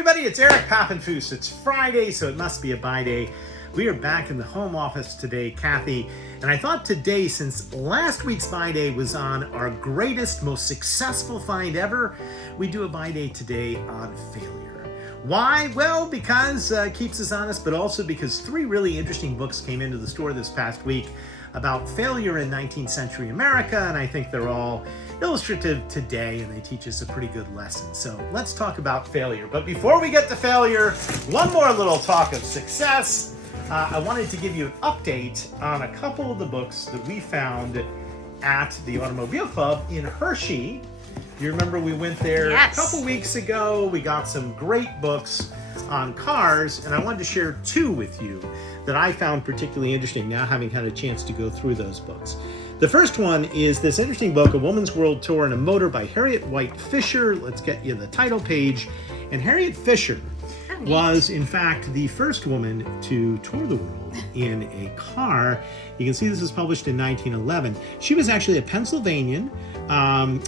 everybody, it's Eric Pappenfuss. It's Friday, so it must be a buy day. We are back in the home office today, Kathy, and I thought today, since last week's buy day was on our greatest, most successful find ever, we do a buy day today on failure. Why? Well, because it keeps us honest, but also because three really interesting books came into the store this past week about failure in 19th century America, and I think they're all illustrative today, and they teach us a pretty good lesson. So let's talk about failure. But before we get to failure, one more little talk of success. I wanted to give you an update on a couple of the books that we found at the Automobile Club in Hershey. You remember we went there a couple weeks ago. We got some great books on cars, and I wanted to share two with you that I found particularly interesting now, having had a chance to go through those books. The first one is this interesting book, A Woman's World Tour in a Motor by Harriet White Fisher. Let's get you the title page. And Harriet Fisher was, in fact, the first woman to tour the world in a car. You can see this was published in 1911. She was actually a Pennsylvanian.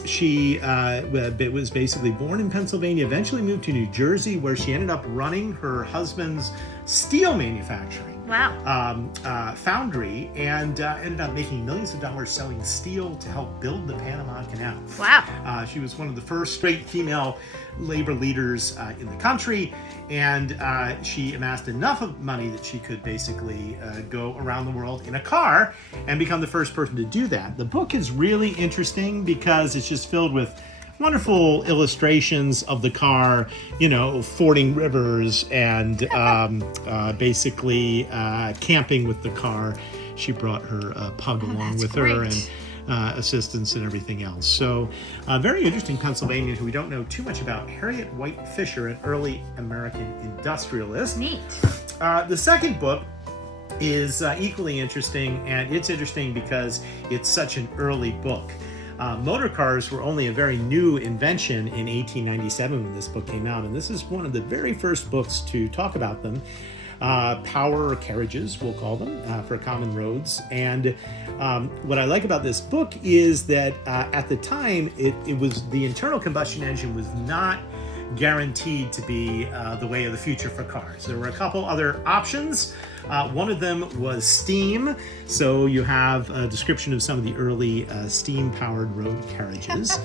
She was basically born in Pennsylvania, eventually moved to New Jersey, where she ended up running her husband's steel manufacturing foundry, and ended up making millions of dollars selling steel to help build the Panama Canal. Wow. She was one of the first straight female labor leaders in the country, and she amassed enough of money that she could basically go around the world in a car and become the first person to do that. The book is really interesting because it's just filled with wonderful illustrations of the car, you know, fording rivers and basically camping with the car. She brought her pug along with her, and assistants and everything else. So very interesting Pennsylvanian who we don't know too much about, Harriet White Fisher, an early American industrialist. Neat. The second book is equally interesting, and it's interesting because it's such an early book. Motor cars were only a very new invention in 1897 when this book came out, and this is one of the very first books to talk about them. Power carriages, we'll call them, for common roads. And what I like about this book is that at the time, it was the internal combustion engine was not guaranteed to be the way of the future for cars. There were a couple other options. One of them was steam. So you have a description of some of the early steam-powered road carriages.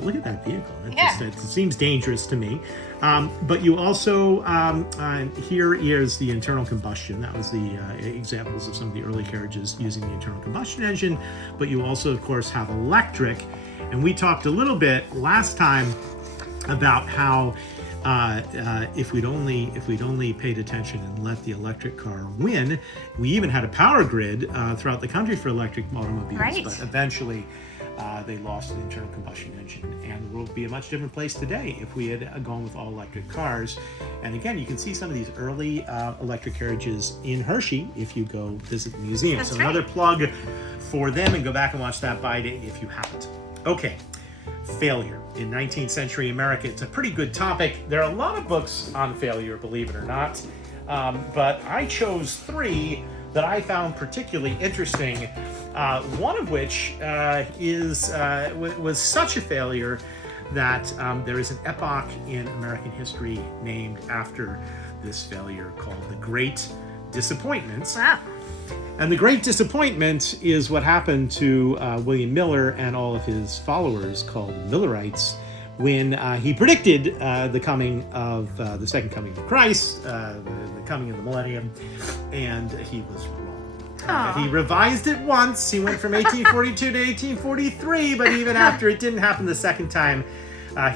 Look at that vehicle. It seems dangerous to me. But you also, here is the internal combustion. That was the examples of some of the early carriages using the internal combustion engine. But you also, of course, have electric. And we talked a little bit last time about how if we'd only paid attention and let the electric car win. We even had a power grid throughout the country for electric automobiles, but eventually they lost the internal combustion engine, and the world would be a much different place today if we had gone with all electric cars. And again, you can see some of these early electric carriages in Hershey if you go visit the museum. That's so right. Another plug for them, and go back and watch that buy day if you haven't. Okay. Failure in 19th century America. It's a pretty good topic. There are a lot of books on failure, believe it or not, but I chose three that I found particularly interesting. One of which was such a failure that there is an epoch in American history named after this failure called the Great Disappointment. Wow. And the Great Disappointment is what happened to William Miller and all of his followers, called Millerites, when he predicted the coming of the second coming of Christ, the coming of the millennium, and he was wrong. He revised it once. He went from 1842 to 1843, but even after it didn't happen the second time,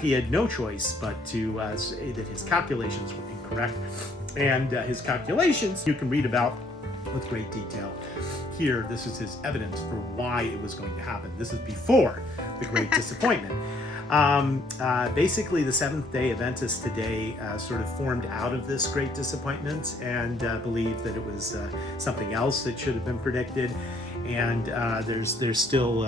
he had no choice but to say that his calculations were incorrect. And his calculations you can read about with great detail. Here, this is his evidence for why it was going to happen. This is before the Great Disappointment. Basically, the Seventh-day Adventists today sort of formed out of this Great Disappointment and believed that it was something else that should have been predicted. And there's still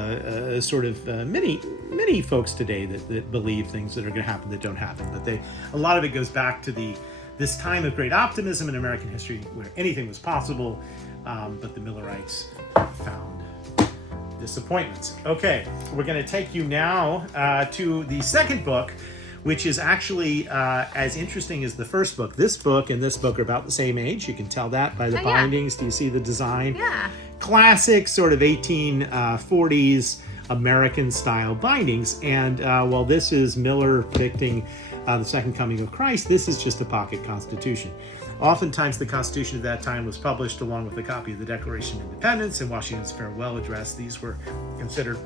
sort of many folks today that believe things that are going to happen that don't happen. But a lot of it goes back to this time of great optimism in American history where anything was possible, but the Millerites found disappointments. Okay, we're going to take you now to the second book, which is actually as interesting as the first book. This book and this book are about the same age. You can tell that by the bindings. Do you see the design? Yeah. Classic sort of 1840s American style bindings. And while this is Miller predicting the second coming of Christ, this is just a pocket constitution. Oftentimes the Constitution of that time was published along with a copy of the Declaration of Independence and Washington's farewell address. These were considered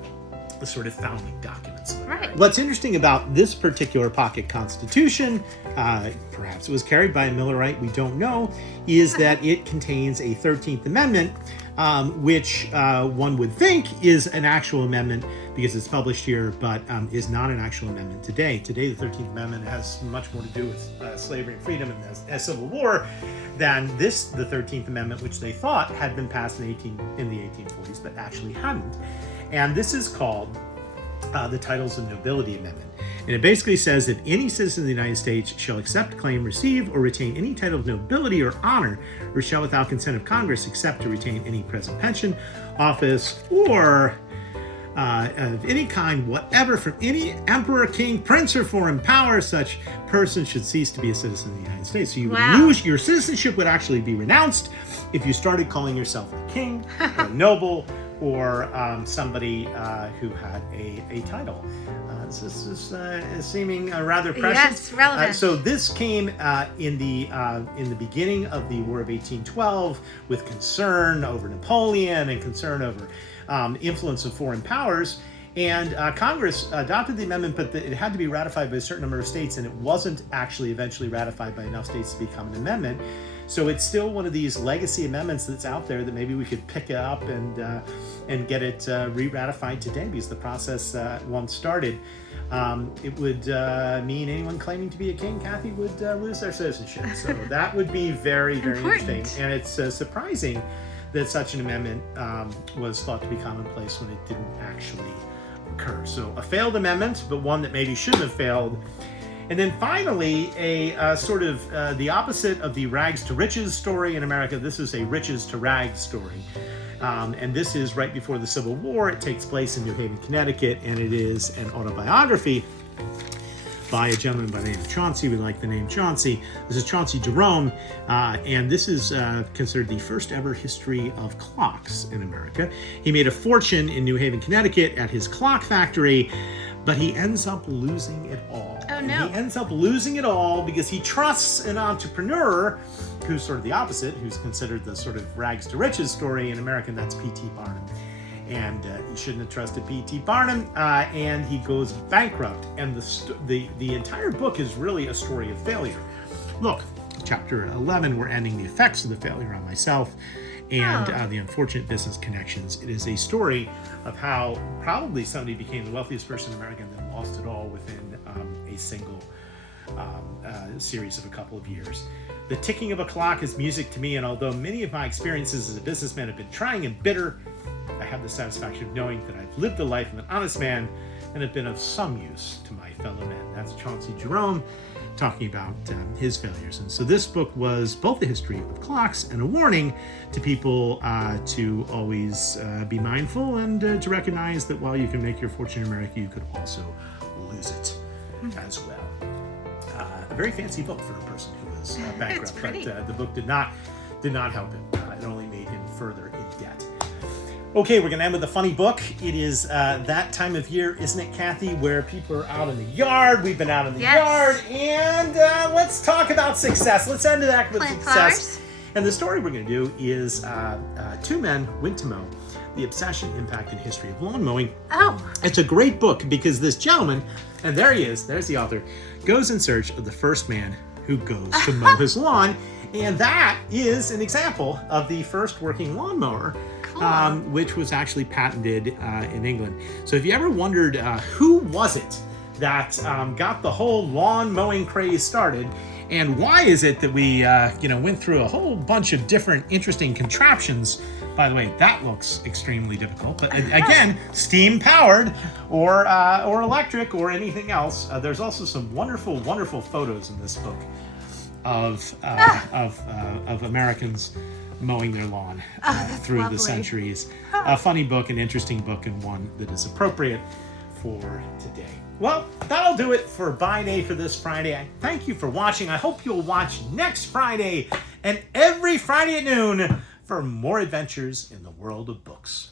the sort of founding documents. Right. What's interesting about this particular pocket constitution, perhaps it was carried by a Millerite, we don't know, is that it contains a 13th Amendment, which one would think is an actual amendment because it's published here, but is not an actual amendment today. Today, the 13th Amendment has much more to do with slavery and freedom and the Civil War than the 13th Amendment, which they thought had been passed in the 1840s, but actually hadn't. And this is called the Titles of Nobility Amendment. And it basically says that any citizen of the United States shall accept, claim, receive, or retain any title of nobility or honor, or shall without consent of Congress accept or retain any present pension, office, or of any kind whatever from any emperor, king, prince, or foreign power. Such person should cease to be a citizen of the United States. So you would lose, your citizenship would actually be renounced if you started calling yourself a king, or a noble, or somebody who had a title. This is seeming rather precious. Yes, relevant. So this came in the beginning of the War of 1812 with concern over Napoleon and concern over influence of foreign powers. And Congress adopted the amendment, but it had to be ratified by a certain number of states, and it wasn't actually eventually ratified by enough states to become an amendment. So it's still one of these legacy amendments that's out there that maybe we could pick it up and get it re-ratified today, because the process once started. It would mean anyone claiming to be a king, Kathy, would lose their citizenship. So that would be very, very interesting. And it's surprising that such an amendment was thought to be commonplace when it didn't actually occur. So a failed amendment, but one that maybe shouldn't have failed. And then finally, a sort of the opposite of the rags to riches story in America. This is a riches to rags story. And this is right before the Civil War. It takes place in New Haven, Connecticut, and it is an autobiography by a gentleman by the name of Chauncey. We like the name Chauncey. This is Chauncey Jerome, and this is considered the first ever history of clocks in America. He made a fortune in New Haven, Connecticut at his clock factory, but he ends up losing it all. Oh, no. And he ends up losing it all because he trusts an entrepreneur who's sort of the opposite, who's considered the sort of rags to riches story in America, and that's P.T. Barnum. And he shouldn't have trusted P.T. Barnum, and he goes bankrupt. And the entire book is really a story of failure. Look, chapter 11, we're ending the effects of the failure on myself and the unfortunate business connections. It is a story of how probably somebody became the wealthiest person in America and then lost it all within a single series of a couple of years. The ticking of a clock is music to me, and although many of my experiences as a businessman have been trying and bitter, I have the satisfaction of knowing that I've lived the life of an honest man and have been of some use to my fellow men. That's Chauncey Jerome talking about his failures. And so this book was both a history of clocks and a warning to people to always be mindful and to recognize that while you can make your fortune in America, you could also lose it as well. A very fancy book for a person who was bankrupt, but the book did not help him. It only made him further in debt. Okay, we're going to end with a funny book. It is that time of year, isn't it, Kathy, where people are out in the yard. We've been out in the yard, and let's talk about success. Let's end that with Plant success. flowers. And the story we're going to do is two men went to mow, the obsession, impact, and history of lawn mowing. Oh. It's a great book because this gentleman, and there he is, there's the author, goes in search of the first man who goes to mow his lawn. And that is an example of the first working lawnmower, which was actually patented in England. So if you ever wondered who was it that got the whole lawn mowing craze started, and why is it that we went through a whole bunch of different interesting contraptions. By the way, that looks extremely difficult, but again, steam powered or electric or anything else. There's also some wonderful, wonderful photos in this book of Americans mowing their lawn through the centuries. A funny book, an interesting book, and one that is appropriate for today. Well, that'll do it for Buy Day for this Friday. I thank you for watching. I hope you'll watch next Friday and every Friday at noon for more adventures in the world of books.